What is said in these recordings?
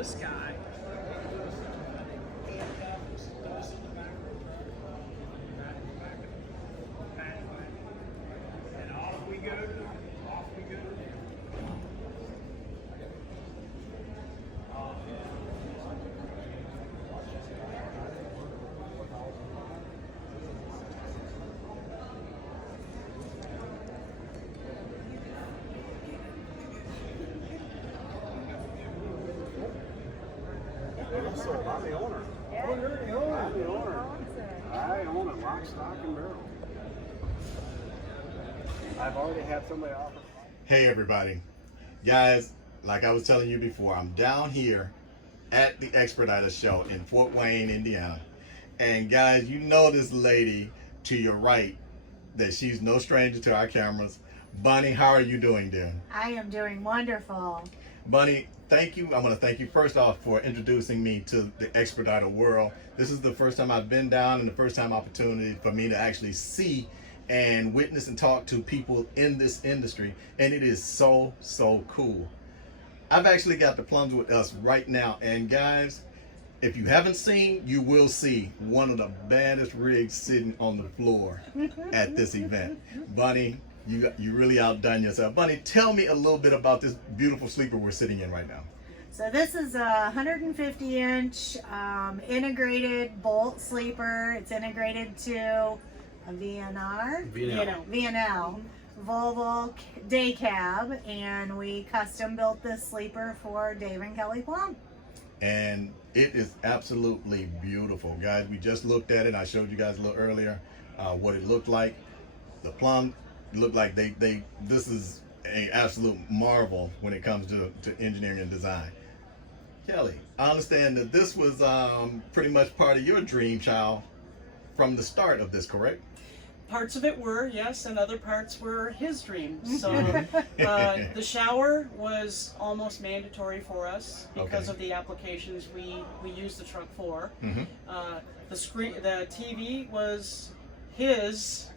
this guy. And off we go. Off we go. So I'm the owner. Oh, you're the owner. I'm the owner. I own it, lock, stock, and barrel. I've already had somebody offer. Hey everybody, guys, like I was telling you before, I'm down here at the Expeditor Show in Fort Wayne, Indiana. And guys, you know this lady to your right, that she's no stranger to our cameras. Bunny, how are you doing, dear? I am doing wonderful. Bunny, thank you. I want to thank you first off for introducing me to the Expeditor world. This is the first time I've been down and the first time opportunity for me to actually see and witness and talk to people in this industry, and it is so cool. I've actually got the plums with us right now, and guys, if you haven't seen, you will see one of the baddest rigs sitting on the floor at this event. Bunny, you really outdone yourself. Bunny, tell me a little bit about this beautiful sleeper we're sitting in right now. So this is a 150-inch integrated bolt sleeper. It's integrated to a VNL Volvo day cab, and we custom built this sleeper for Dave and Kelly Plum. And it is absolutely beautiful, guys. We just looked at it. I showed you guys a little earlier what it looked like. The plum looked like this is an absolute marvel when it comes to engineering and design. Kelly, I understand that this was pretty much part of your dream child from the start of this, correct? Parts of it were, yes, and other parts were his dream. So the shower was almost mandatory for us because of the applications we use the truck for. The TV was his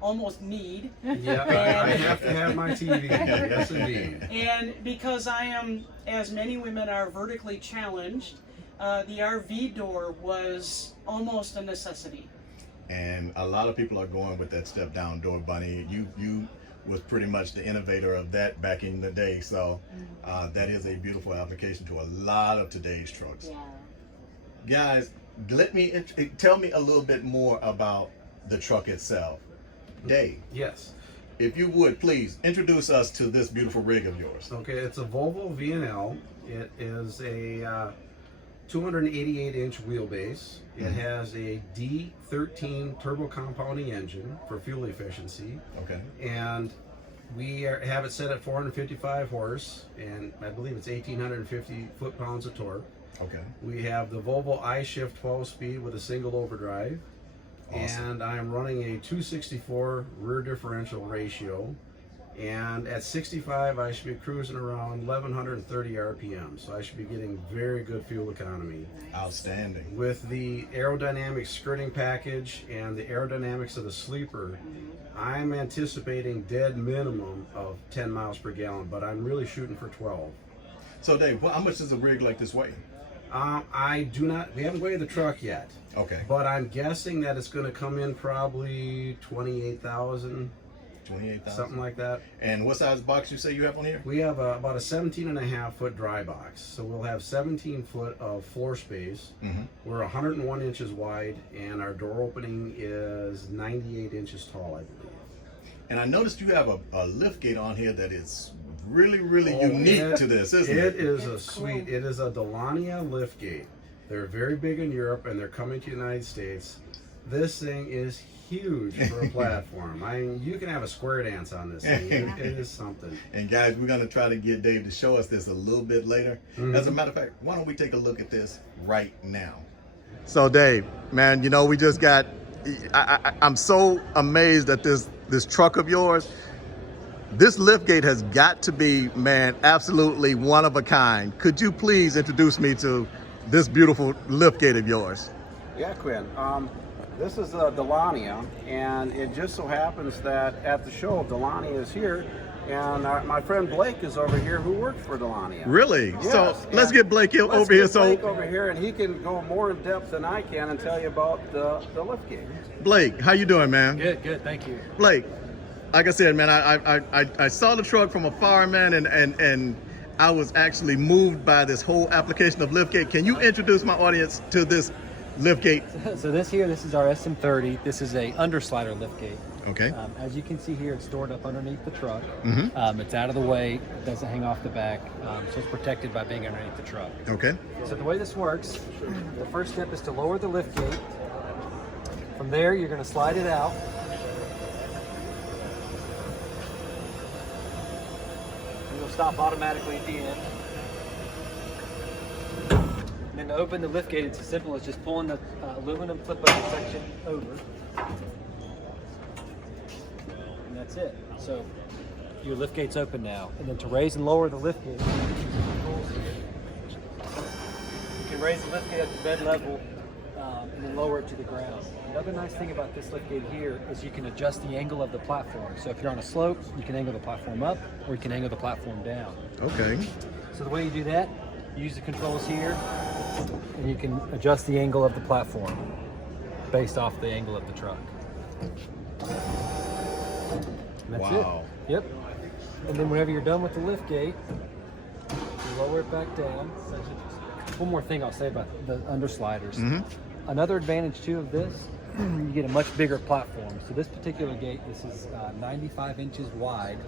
almost need. Yeah, I have to have my TV. Yes, indeed. And because I am, as many women are, vertically challenged, the RV door was almost a necessity. And a lot of people are going with that step down door, Bunny. You was pretty much the innovator of that back in the day. So that is a beautiful application to a lot of today's trucks. Yeah. Guys, tell me a little bit more about the truck itself. Dave. Yes. If you would, please introduce us to this beautiful rig of yours. Okay, it's a Volvo VNL. It is a 288-inch wheelbase. It has a D13 turbo compounding engine for fuel efficiency. Okay. And we have it set at 455 horse, and I believe it's 1,850 foot-pounds of torque. Okay. We have the Volvo I-Shift 12-speed with a single overdrive. Awesome. And I'm running a 264 rear differential ratio. And at 65, I should be cruising around 1,130 RPM. So I should be getting very good fuel economy. Outstanding. With the aerodynamic skirting package and the aerodynamics of the sleeper, I'm anticipating dead minimum of 10 miles per gallon, but I'm really shooting for 12. So Dave, how much does a rig like this weigh? We haven't weighed the truck yet. Okay. But I'm guessing that it's going to come in probably 28,000. 28,000. Something like that. And what size box you say you have on here? We have about a 17.5 foot dry box. So we'll have 17 foot of floor space. We're 101 inches wide, and our door opening is 98 inches tall, I believe. And I noticed you have a lift gate on here that is really unique to this, isn't it? It is a sweet, it is a Delania lift gate. They're very big in Europe, and they're coming to the United States. This thing is huge for a platform. I mean, you can have a square dance on this thing. It is something. And guys, we're going to try to get Dave to show us this a little bit later. As a matter of fact, why don't we take a look at this right now? So Dave, man, you know, we just got, I'm so amazed at this truck of yours. This lift gate has got to be, man, absolutely one of a kind. Could you please introduce me to this beautiful lift gate of yours? Yeah, Quinn. This is a Delania, and it just so happens that at the show, Delania is here, And my friend Blake is over here who works for Delania. Really? Yes, So let's and get Blake over let's here. get So Blake over here, and he can go more in depth than I can and tell you about the liftgate. Blake, how you doing, man? Good, thank you. Blake, like I said, man, I saw the truck from afar, man, and I was actually moved by this whole application of liftgate. Can you introduce my audience to this liftgate? So this is our SM30. This is a underslider liftgate. Okay. As you can see here, it's stored up underneath the truck. Mm-hmm. It's out of the way, it doesn't hang off the back, so it's protected by being underneath the truck. Okay. So the way this works, the first step is to lower the liftgate. From there, you're going to slide it out. It'll stop automatically at the end. And then to open the liftgate, it's as simple as just pulling the aluminum flip over section over. And that's it. So your liftgate's open now. And then to raise and lower the liftgate, you can raise the liftgate up to bed level and then lower it to the ground. Another nice thing about this liftgate here is you can adjust the angle of the platform. So if you're on a slope, you can angle the platform up or you can angle the platform down. Okay. So the way you do that, you use the controls here and you can adjust the angle of the platform based off the angle of the truck. And that's Wow. it. Yep. And then whenever you're done with the liftgate, you lower it back down. One more thing I'll say about the undersliders. Mm-hmm. Another advantage too of this, you get a much bigger platform. So this particular gate, this is 95 inches wide.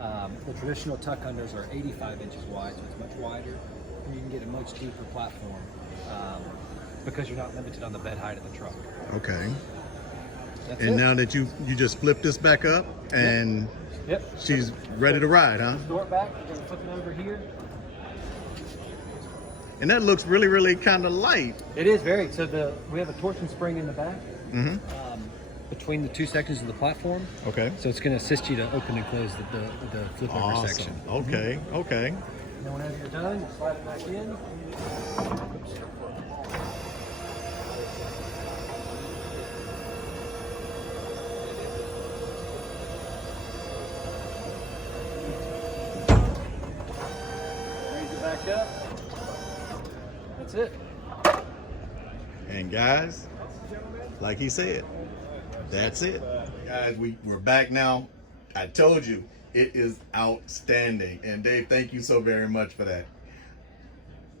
The traditional tuck unders are 85 inches wide, so it's much wider. And you can get a much deeper platform because you're not limited on the bed height of the truck. Okay. That's And it. now that you just flip this back up and Yep. she's ready to ride, huh? Store it back. We're gonna flip it over here. And that looks really, really kind of light. It is very. So we have a torsion spring in the back Mm-hmm. between the two sections of the platform. Okay. So it's going to assist you to open and close the flip over Awesome. section. Okay. Okay. And then whenever you're done, you slide it back in. Raise it back up. That's it. And guys, like he said, that's it. Guys, we're back now. I told you it is outstanding. And Dave, thank you so very much for that.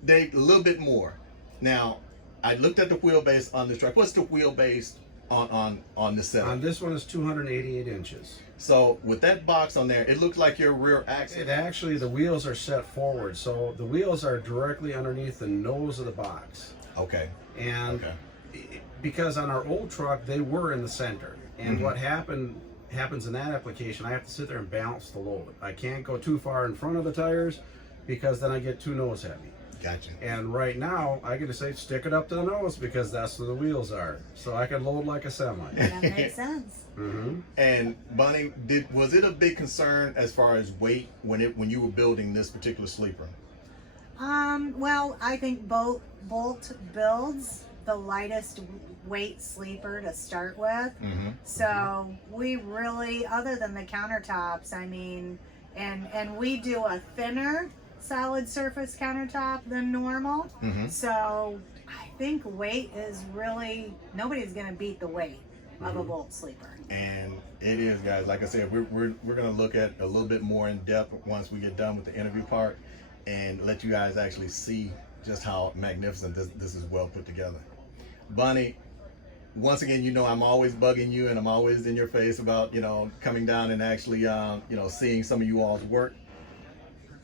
Dave, a little bit more. Now, I looked at the wheelbase on this truck. What's the wheelbase on this setup? On this one is 288 inches. So with that box on there, it looks like your rear axle. It actually, the wheels are set forward, so the wheels are directly underneath the nose of the box. Okay. And because on our old truck, they were in the center. And what happens in that application, I have to sit there and balance the load. I can't go too far in front of the tires because then I get too nose heavy. Gotcha. And right now, I get to say, stick it up to the nose because that's where the wheels are. So I can load like a semi. That makes sense. And Bonnie, was it a big concern as far as weight when you were building this particular sleeper? Well, I think Bolt builds the lightest weight sleeper to start with. So we really, other than the countertops, I mean, and we do a thinner solid surface countertop than normal. So I think weight is really, nobody's gonna beat the weight of a Bolt sleeper. And it is, guys. Like I said, we're gonna look at a little bit more in depth once we get done with the interview part and let you guys actually see just how magnificent this is well put together. Bonnie, once again, you know I'm always bugging you and I'm always in your face about, coming down and actually, seeing some of you all's work.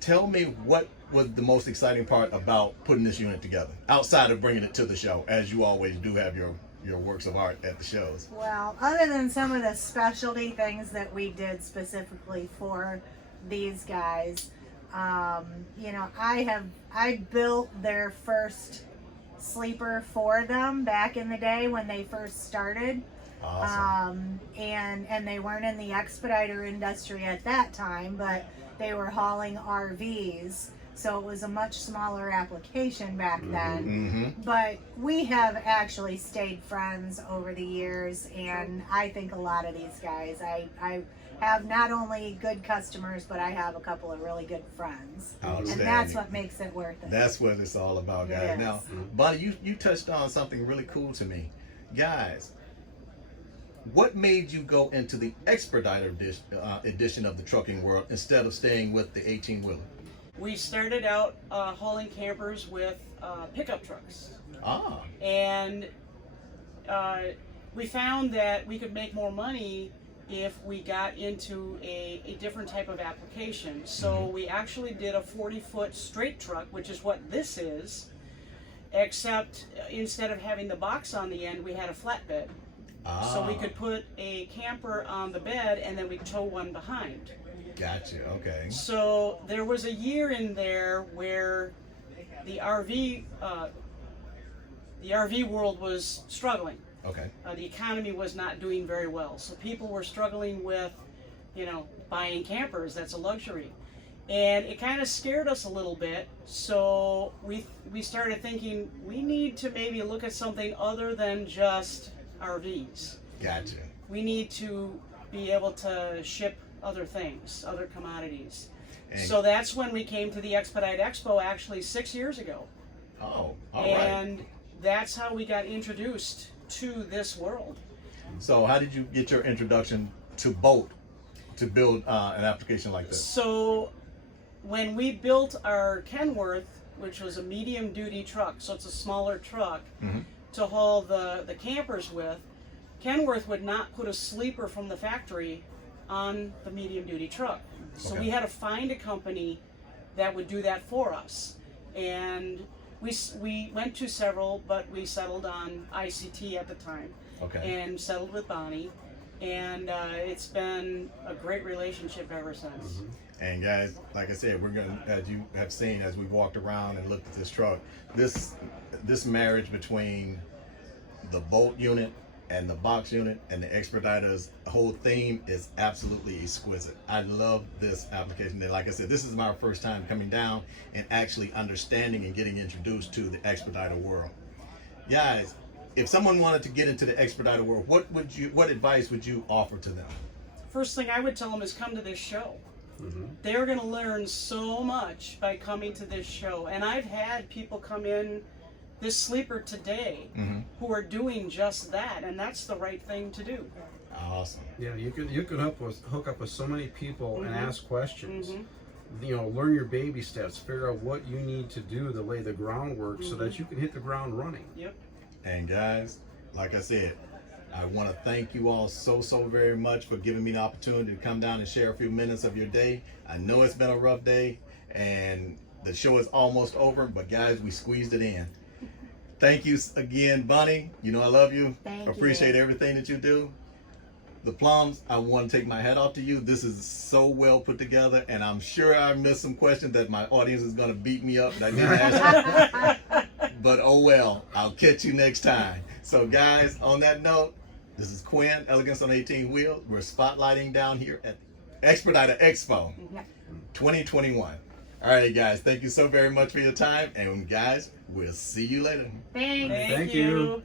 Tell me what was the most exciting part about putting this unit together, outside of bringing it to the show, as you always do have your works of art at the shows. Well, other than some of the specialty things that we did specifically for these guys, I built their first sleeper for them back in the day when they first started. Awesome. And they weren't in the expediter industry at that time, but they were hauling RVs. So it was a much smaller application back then. Mm-hmm. But we have actually stayed friends over the years, and I think a lot of these guys, I have not only good customers, but I have a couple of really good friends. And Outstanding. that's what makes it worth it. That's what it's all about, guys. Yes. Now, Bonnie, you touched on something really cool to me. Guys, what made you go into the Expeditor edition of the trucking world instead of staying with the 18-wheeler? We started out hauling campers with pickup trucks. Ah, And we found that we could make more money if we got into a different type of application. So we actually did a 40-foot straight truck, which is what this is, except instead of having the box on the end, we had a flatbed. So we could put a camper on the bed and then we tow one behind. gotcha. Okay. So there was a year in there where the RV world was struggling. Okay. The economy was not doing very well. So people were struggling with, buying campers. That's a luxury. And it kind of scared us a little bit. So we started thinking we need to maybe look at something other than just RVs. Gotcha. We need to be able to ship other things, other commodities. And- So that's when we came to the Expedite Expo actually 6 years ago. Oh, all right. And that's how we got introduced to this world. So how did you get your introduction to boat to build an application like this? So when we built our Kenworth, which was a medium duty truck, so it's a smaller truck to haul the campers with, Kenworth would not put a sleeper from the factory on the medium duty truck. So Okay. we had to find a company that would do that for us. And we went to several, but we settled on ICT at the time. Okay. And settled with Bonnie. And it's been a great relationship ever since. And guys, like I said, we're gonna, as you have seen, as we walked around and looked at this truck, this marriage between the bolt unit and the box unit and the Expediter's whole theme is absolutely exquisite. I love this application. Like I said, this is my first time coming down and actually understanding and getting introduced to the Expediter world. Guys, if someone wanted to get into the Expediter world, what advice would you offer to them? First thing I would tell them is come to this show. They're going to learn so much by coming to this show. And I've had people come in this sleeper today who are doing just that, and that's the right thing to do. Awesome. Yeah, you could hook up with so many people and ask questions. Learn your baby steps, figure out what you need to do to lay the groundwork so that you can hit the ground running. Yep. And guys, like I said, I want to thank you all so very much for giving me the opportunity to come down and share a few minutes of your day. I know it's been a rough day and the show is almost over, but guys, we squeezed it in. Thank you again, Bonnie. You know I love you. Thank you. Appreciate everything that you do. The Plums, I want to take my hat off to you. This is so well put together, and I'm sure I missed some questions that my audience is going to beat me up that I didn't ask you. But oh well, I'll catch you next time. So guys, on that note, this is Quinn, Elegance on 18 Wheels. We're spotlighting down here at Expediter Expo 2021. All right, guys, thank you so very much for your time. And guys, we'll see you later. Thanks. Thank Thank you. you.